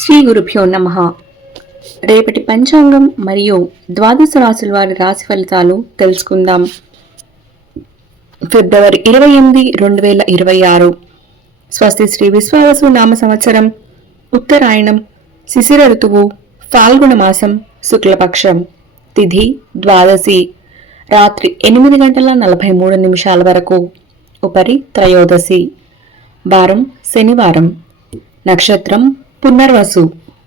శ్రీ గురుభ్యో నమః. రేపటి పంచాంగం మరియు ద్వాదశ రాశుల వారి రాశి ఫలితాలు తెలుసుకుందాం. ఫిబ్రవరి 28, 2026. స్వస్తి శ్రీ విశ్వావసు నామ సంవత్సరం, ఉత్తరాయణం, శిశిర ఋతువు, ఫాల్గుణ మాసం, శుక్లపక్షం, తిథి ద్వాదశి, రాత్రి 8:43 వరకు, ఉపరి త్రయోదశి, వారం శనివారం, నక్షత్రం పునర్వసు,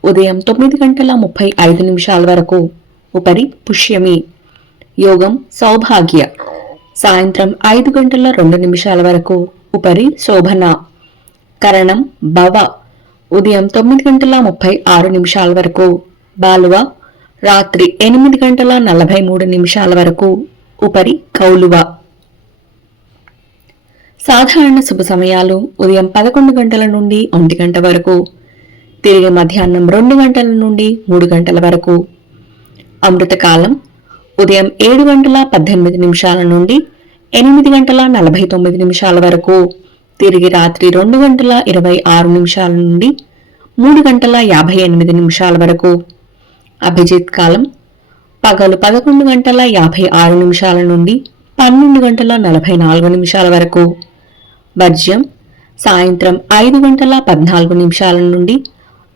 ఉదయం 9:35 వరకు, ఉపరి పుష్యమి, యోగం సౌభాగ్య, సాయంత్రం 5:02 వరకు, ఉపరి శోభన, కరణం భవ, ఉదయం 9:36 వరకు, బాలువ, రాత్రి 8:43 వరకు, ఉపరి కౌలువ. సాధారణ శుభ సమయాలు ఉదయం 11 గంటల నుండి 1 గంట వరకు, తిరిగి మధ్యాహ్నం 2 గంటల నుండి 3 గంటల వరకు. అమృతకాలం ఉదయం 7:18 నుండి 8:49 వరకు, తిరిగి రాత్రి 2:26 నుండి 3:58 వరకు. అభిజిత్ కాలం పగలు 11:56 నుండి 12:44 వరకు. వర్జ్యం సాయంత్రం 5:14 నుండి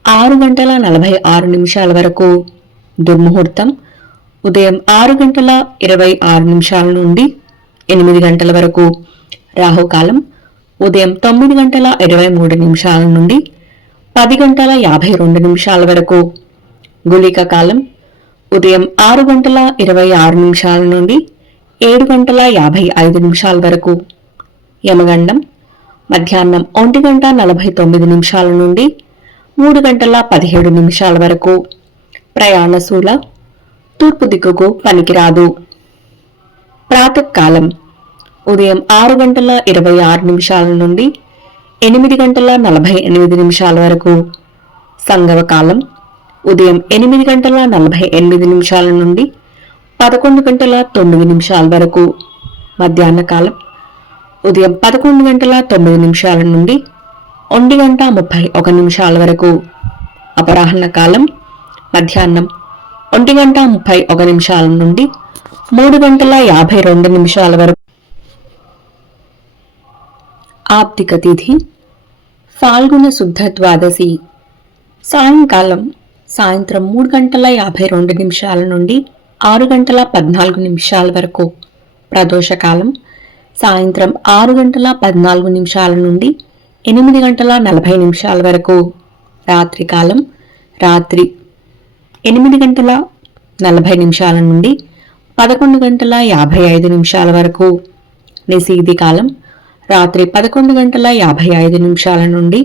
6:46 వరకు. దుర్ముహూర్తం ఉదయం 6:26 నుండి 8 గంటల వరకు. రాహుకాలం ఉదయం 9:23 నుండి 10:52 వరకు. గుళిక కాలం ఉదయం 6:26 నుండి 7:55 వరకు. యమగండం మధ్యాహ్నం 1:49 నుండి 3:17 వరకు. ప్రయాణశూల తూర్పు దిక్కుకు పనికిరాదు. ప్రాతకాలం ఉదయం 6:26 నుండి 8:48 వరకు. సంగమకాలం ఉదయం 8:48 నుండి 11:09 వరకు. మధ్యాహ్న కాలం ఉదయం 11:09 నుండి 1:31 వరకు. అపరాహ్న కాలం మధ్యాహ్నం 1:31 నుండి 3:52 వరకు. ఆప్తిక తిథి ఫాల్గుణ శుద్ధ ద్వాదశి, సాయంకాలం సాయంత్రం 3:52 నుండి 6:14 వరకు. ప్రదోషకాలం సాయంత్రం 6:14 నుండి 8:40 వరకు. రాత్రికాలం రాత్రి 8:40 నుండి 11:55 వరకు. నిశీధి కాలం రాత్రి 11:55 నుండి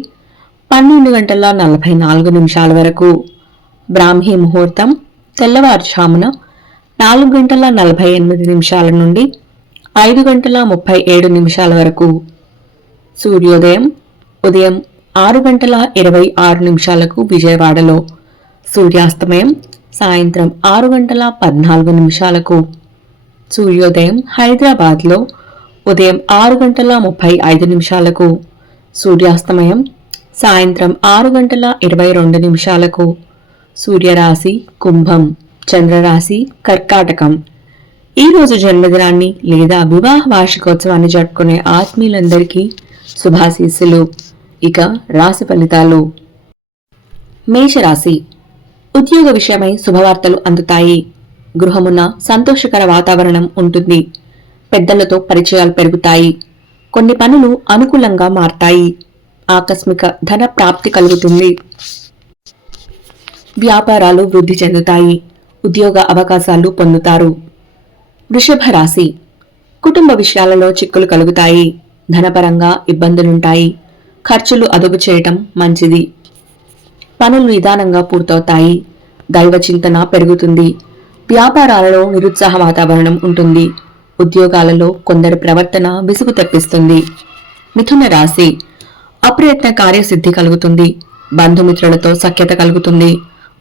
12:44 వరకు. బ్రాహ్మీ ముహూర్తం తెల్లవారుజామున 4:48 నుండి 5:37 వరకు. సూర్యోదయం ఉదయం 6:26 విజయవాడలో. సూర్యాస్తమయం సాయంత్రం 6:14. సూర్యోదయం హైదరాబాద్లో ఉదయం 6:35. సూర్యాస్తమయం సాయంత్రం 6:22. సూర్యరాశి కుంభం, చంద్రరాశి కర్కాటకం. ఈ రోజు జన్మదినాన్ని లేదా వివాహ వార్షికోత్సవాన్ని జరుపుకునే ఆత్మీయులందరికీ శుభాశీస్సులు. ఇక రాశి ఫలితాలు. మేషరాశి ఉద్యోగ విషయమై శుభవార్తలు అందుతాయి. గృహమున సంతోషకర వాతావరణం ఉంటుంది. పెద్దలతో పరిచయాలు పెరుగుతాయి. కొన్ని పనులు అనుకూలంగా మారతాయి. ఆకస్మిక ధన ప్రాప్తి కలుగుతుంది. వ్యాపారాలు వృద్ధి చెందుతాయి. ఉద్యోగ అవకాశాలు పొందుతారు. వృషభ రాశి కుటుంబ విషయాలలో చిక్కులు కలుగుతాయి. ధనపరంగా ఇబ్బందులుంటాయి. ఖర్చులు అదుపు చేయటం మంచిది. పనులు నిదానంగా పూర్తవుతాయి. దైవ చింతన పెరుగుతుంది. వ్యాపారాలలో నిరుత్సాహ వాతావరణం ఉంటుంది. ఉద్యోగాలలో కొందరి ప్రవర్తన విసుగు తెప్పిస్తుంది. మిథున రాశి అప్రయత్న కార్యసిద్ధి కలుగుతుంది. బంధుమిత్రులతో సఖ్యత కలుగుతుంది.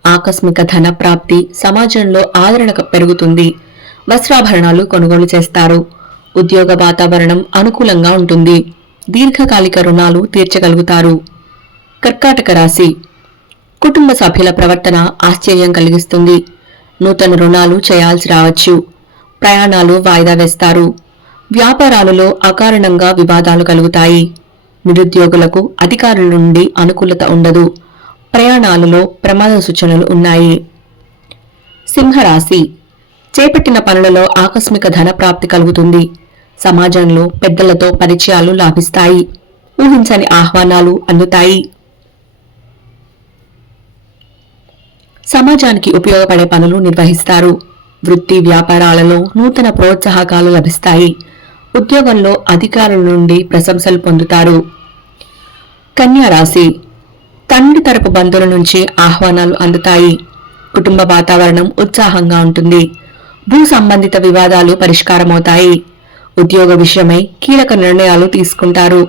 ఆకస్మిక ధన ప్రాప్తి, సమాజంలో ఆదరణ పెరుగుతుంది. వస్త్రాభరణాలు కొనుగోలు చేస్తారు. ఉద్యోగ వాతావరణం అనుకూలంగా ఉంటుంది. దీర్ఘకాలిక రుణాలు తీర్చగలుగుతారు. కర్కాటక రాశి కుటుంబ సభ్యుల ప్రవర్తన ఆశ్చర్యం కలిగిస్తుంది. నూతన రుణాలు చేయాల్సి రావచ్చు. ప్రయాణాలు వాయిదా వేస్తారు. వ్యాపారాలలో అకారణంగా వివాదాలు కలుగుతాయి. నిరుద్యోగులకు అధికారుల నుండి అనుకూలత ఉండదు. ప్రయాణాలలో ప్రమాద సూచనలు ఉన్నాయి. సింహరాశి చేపట్టిన పనులలో ఆకస్మిక ధన ప్రాప్తి కలుగుతుంది. సమాజంలో పెద్దలతో పరిచయాలు లాభిస్తాయి. ఊహించని ఆహ్వానాలు అందుతాయి. సమాజానికి ఉపయోగపడే పనులు నిర్వహిస్తారు. వృత్తి వ్యాపారాలలో నూతన ప్రోత్సాహకాలు లభిస్తాయి. ఉద్యోగంలో అధికారుల నుండి ప్రశంసలు పొందుతారు. కన్యా రాశి తండ్రి తరపు బంధువుల నుంచి ఆహ్వానాలు అందుతాయి. కుటుంబ వాతావరణం ఉత్సాహంగా ఉంటుంది. భూ సంబంధిత వివాదాలు పరిష్కారమవుతాయి. ఉద్యోగ విషయమై కీలక నిర్ణయాలు తీసుకుంటారు.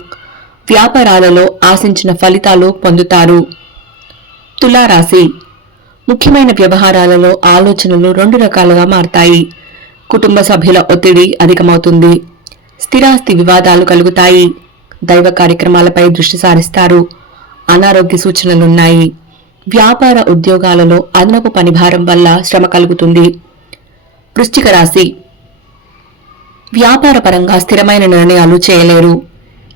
వ్యాపారాలలో ఆశించిన ఫలితాలు పొందుతారు. తులారాశి ముఖ్యమైన వ్యవహారాలలో ఆలోచనలు రెండు రకాలుగా మారతాయి. కుటుంబ సభ్యుల ఒత్తిడి అధికమవుతుంది. స్థిరాస్తి వివాదాలు కలుగుతాయి. దైవ కార్యక్రమాలపై దృష్టి సారిస్తారు. అనారోగ్య సూచనలున్నాయి. వ్యాపార ఉద్యోగాలలో అదనపు పనిభారం వల్ల శ్రమ కలుగుతుంది. వృశ్చిక రాశి వ్యాపార పరంగా స్థిరమైన నిర్ణయాలు చేయలేరు.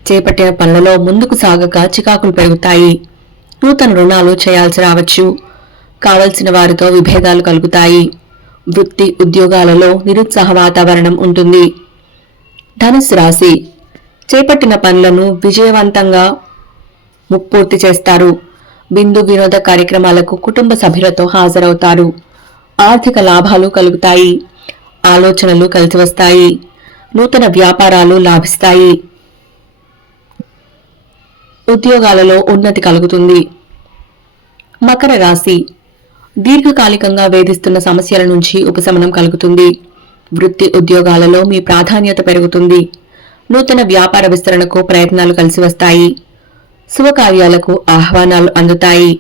చేపట్టిన పనులలో ముందుకు సాగక చికాకులు పెరుగుతాయి. నూతన రుణాలు చేయాల్సి రావచ్చు. కావలసిన వారితో విభేదాలు కలుగుతాయి. వృత్తి ఉద్యోగాలలో నిరుత్సాహ వాతావరణం ఉంటుంది. ధనుస్సు రాశి చేపట్టిన పనులను విజయవంతంగా పూర్తి చేస్తారు. బిందు వినోద కార్యక్రమాలకు కుటుంబ సభ్యులతో హాజరవుతారు. ఆర్థిక లాభాలు కలుగుతాయి. ఆలోచనలు కలిసి వస్తాయి. నూతన వ్యాపారాలు లాభిస్తాయి. ఉద్యోగాలలో ఉన్నతి కలుగుతుంది. మకర రాశి దీర్ఘకాలికంగా వేధిస్తున్న సమస్యల నుంచి ఉపశమనం కలుగుతుంది. వృత్తి ఉద్యోగాలలో మీ ప్రాధాన్యత పెరుగుతుంది. నూతన వ్యాపార విస్తరణకు ప్రయత్నాలు కలిసి వస్తాయి. శుభకార్యాలకు ఆహ్వానాలు అందుతాయి.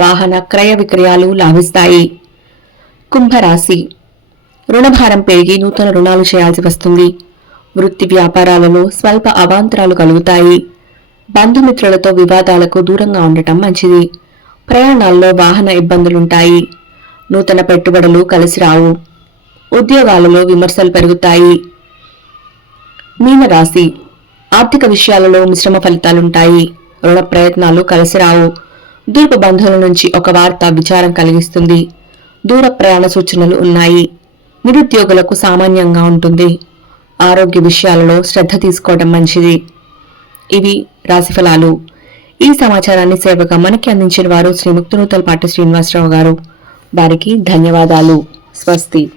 వాహన క్రయ విక్రయాలు లాభిస్తాయి. కుంభరాశి రుణభారం పెరిగి నూతన రుణాలు చేయాల్సి వస్తుంది. వృత్తి వ్యాపారాలలో స్వల్ప అవాంతరాలు కలుగుతాయి. బంధుమిత్రులతో వివాదాలకు దూరంగా ఉండటం మంచిది. ప్రయాణాల్లో వాహన ఇబ్బందులుంటాయి. నూతన పెట్టుబడులు కలిసి రావు. ఉద్యోగాలలో విమర్శలు పెరుగుతాయి. మీనరాశి ఆర్థిక విషయాలలో మిశ్రమ ఫలితాలుంటాయి. రుణ ప్రయత్నాలు కలిసి రావు. దూరపు బంధువుల నుంచి ఒక వార్త విచారం కలిగిస్తుంది. దూర ప్రయాణ సూచనలు ఉన్నాయి. నిరుద్యోగులకు సామాన్యంగా ఉంటుంది. ఆరోగ్య విషయాలలో శ్రద్ధ తీసుకోవడం మంచిది. ఇవి రాశిఫలాలు. ఈ సమాచారాన్ని సేవగా మనకి అందించిన వారు శ్రీ ముక్తినూతలపాటి శ్రీనివాసరావు గారు. వారికి ధన్యవాదాలు. స్వస్తి.